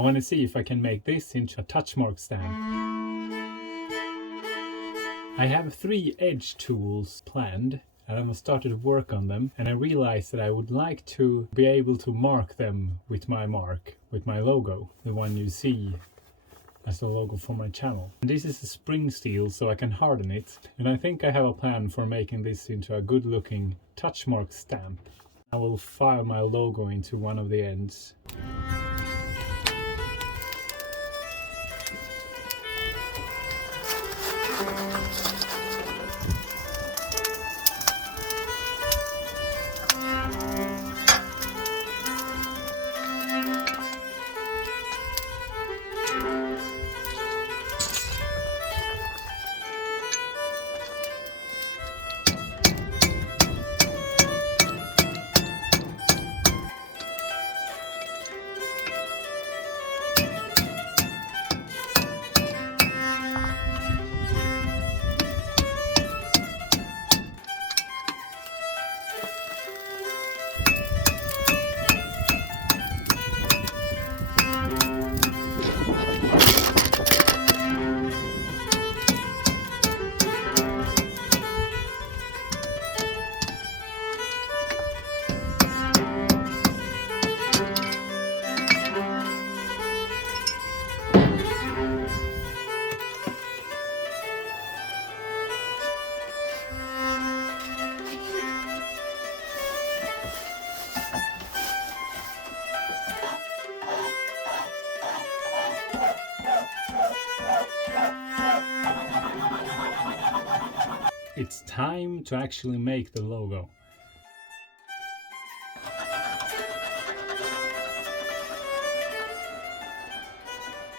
I want to see if I can make this into a Touchmark stamp. I have 3 edge tools planned and I've started to work on them, and I realized that I would like to be able to mark them with my mark, with my logo, the one you see as the logo for my channel. And this is a spring steel, so I can harden it, and I think I have a plan for making this into a good looking Touchmark stamp. I will file my logo into one of the ends. It's time to actually make the logo.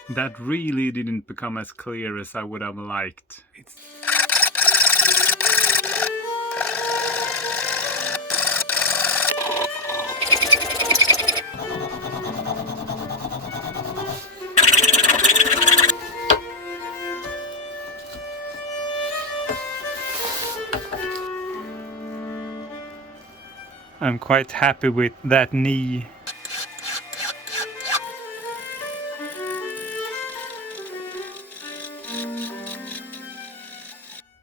That really didn't become as clear as I would have liked. I'm quite happy with that knee.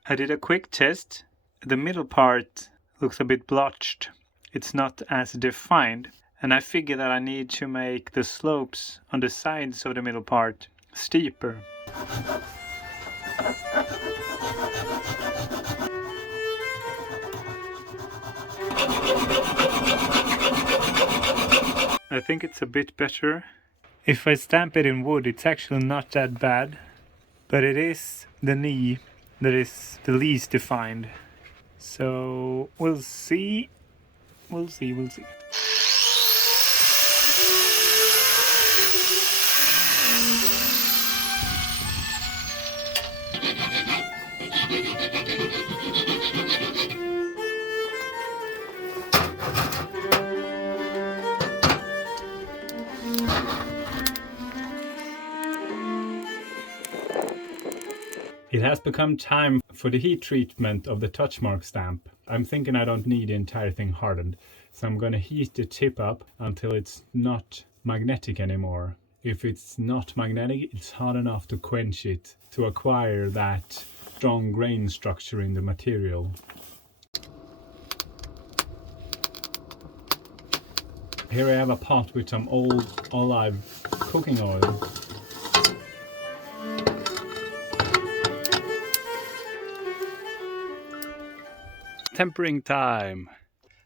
I did a quick test. The middle part looks a bit blotched. It's not as defined, and I figure that I need to make the slopes on the sides of the middle part steeper. I think it's a bit better. If I stamp it in wood, it's actually not that bad, but it is the knee that is the least defined. So we'll see. We'll see. It has become time for the heat treatment of the Touchmark stamp. I'm thinking I don't need the entire thing hardened, so I'm going to heat the tip up until it's not magnetic anymore. If it's not magnetic, it's hot enough to quench it, to acquire that strong grain structure in the material. Here I have a pot with some old olive cooking oil. Tempering time.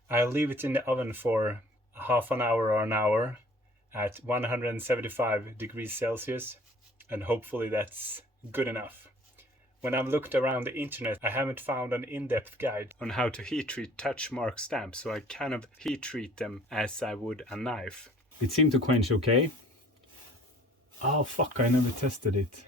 I'll leave it in the oven for half an hour or an hour at 175 degrees Celsius, and hopefully that's good enough. When I've looked around the internet, I haven't found an in-depth guide on how to heat treat Touchmark stamps, so I kind of heat treat them as I would a knife. It seemed to quench okay. Oh fuck, I never tested it.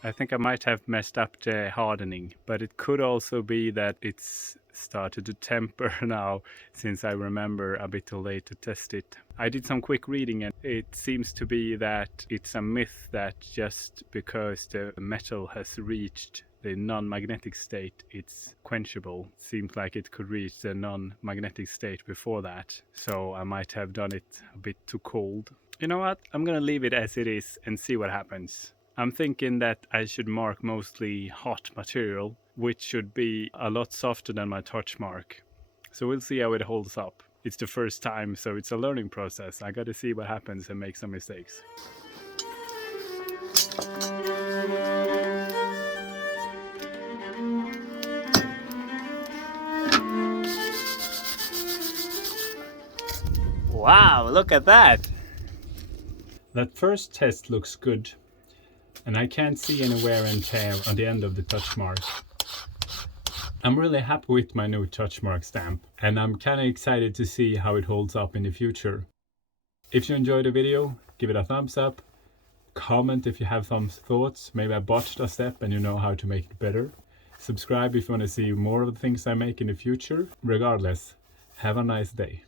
I think I might have messed up the hardening, but it could also be that it's started to temper now, since I remember a bit too late to test it. I did some quick reading, and it seems to be that it's a myth that just because the metal has reached the non-magnetic state, it's quenchable. Seems like it could reach the non-magnetic state before that, so I might have done it a bit too cold. You know what? I'm gonna leave it as it is and see what happens. I'm thinking that I should mark mostly hot material, which should be a lot softer than my Touchmark. So we'll see how it holds up. It's the first time, so it's a learning process. I gotta see what happens and make some mistakes. Wow, look at that! That first test looks good, and I can't see any wear and tear on the end of the Touchmark. I'm really happy with my new Touchmark stamp, and I'm kinda excited to see how it holds up in the future. If you enjoyed the video, give it a thumbs up, comment if you have some thoughts, maybe I botched a step and you know how to make it better. Subscribe if you want to see more of the things I make in the future. Regardless, have a nice day.